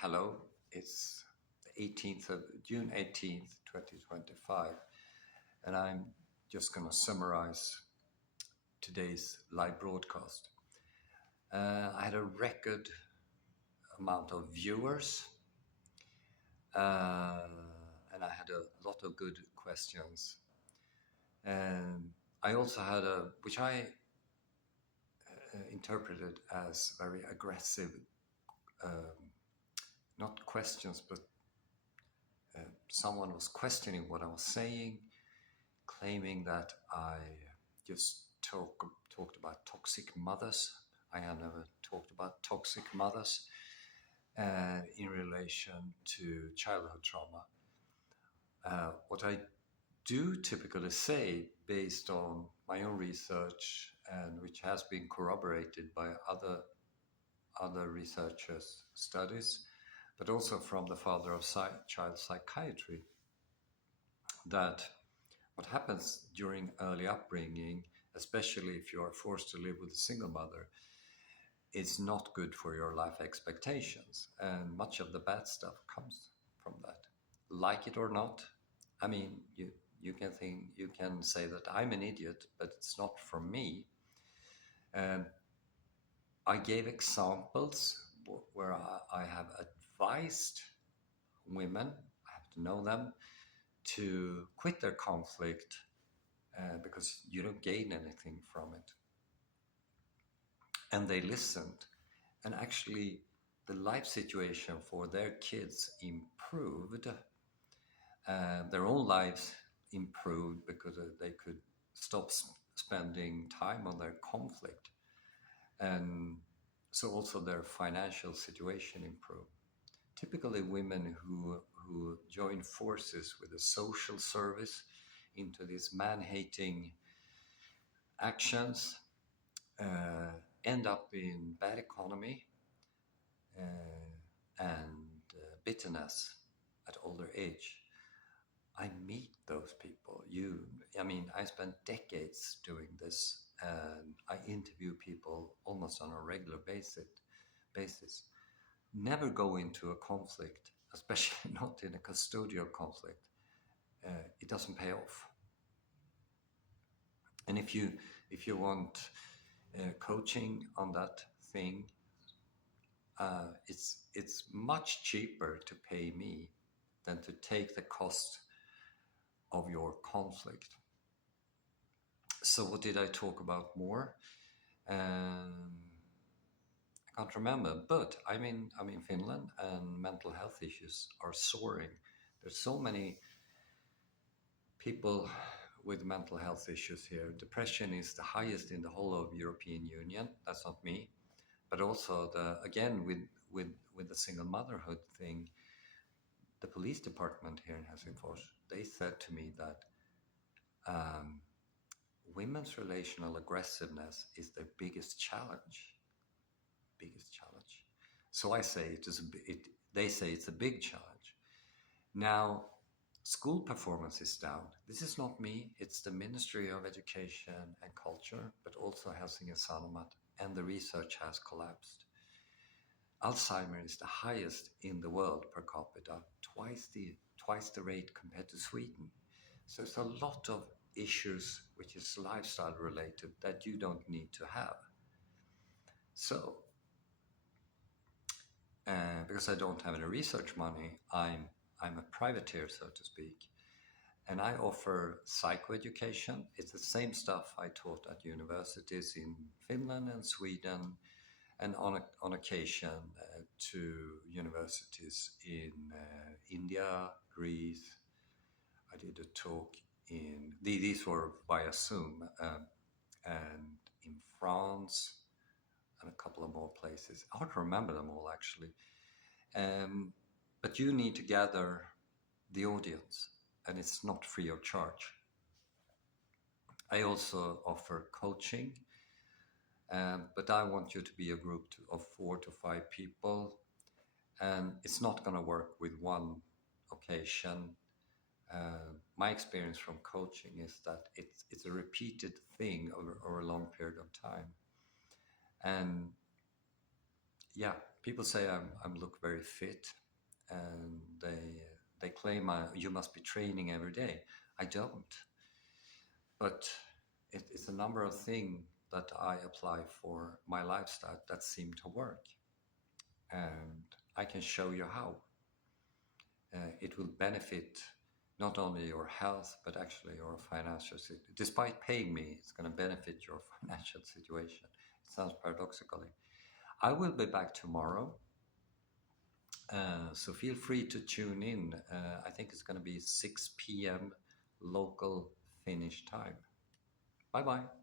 Hello, it's the 18th of June 18th, 2025, and I'm just going to summarize today's live broadcast. I had a record amount of viewers, uh, and I had a lot of good questions. And I also had which I interpreted as very aggressive, um, not questions, but someone was questioning what I was saying, claiming that I just talked about toxic mothers. I have never talked about toxic mothers in relation to childhood trauma. What I do typically say, based on my own research and which has been corroborated by other researchers' studies, but also from the father of child psychiatry, that what happens during early upbringing, especially if you are forced to live with a single mother, is not good for your life expectations. And much of the bad stuff comes from that. Like it or not, I mean, you can say that I'm an idiot, but it's not from me. And I gave examples where I have advised women, I have to know them, to quit their conflict because you don't gain anything from it. And they listened, and actually, the life situation for their kids improved. Their own lives improved because they could stop spending time on their conflict, and so also their financial situation improved. Typically, women who join forces with the social service into these man-hating actions uh, end up in bad economy and bitterness at older age. I meet those people. I spent decades doing this, and I interview people almost on a regular basis. Never go into a conflict, especially not in a custodial conflict. It doesn't pay off. And if you want coaching on that thing, it's much cheaper to pay me than to take the cost of your conflict. So what did I talk about more? I can't remember, but I'm in Finland, and mental health issues are soaring. There's so many people with mental health issues here. Depression is the highest in the whole of European Union. That's not me, but also with the single motherhood thing. The police department here in Helsingfors, they said to me that um, women's relational aggressiveness is their biggest challenge. Biggest challenge. So I say they say it's a big challenge. Now, school performance is down. This is not me. It's the Ministry of Education and Culture, but also Helsingin Sanomat, and the research has collapsed. Alzheimer is the highest in the world per capita, twice the rate compared to Sweden. So it's a lot of issues which is lifestyle related that you don't need to have. So, because I don't have any research money, I'm a privateer, so to speak, and I offer psychoeducation. It's the same stuff I taught at universities in Finland and Sweden, and on occasion to universities in India, Greece. I did a talk these were via Zoom, and in France, and a couple of more places. I don't remember them all actually. But you need to gather the audience, and it's not free of charge. I also offer coaching, but I want you to be a group of 4 to 5 people, and it's not going to work with one occasion. My experience from coaching is that it's a repeated thing over a long period of time. And yeah, People say I'm look very fit, and they claim you must be training every day. I don't, but it's a number of things that I apply for my lifestyle that seem to work, and I can show you how. It will benefit not only your health but actually your financial despite paying me, it's going to benefit your financial situation. It sounds paradoxically. I will be back tomorrow, so feel free to tune in. I think it's going to be 6 p.m. local Finnish time. Bye bye.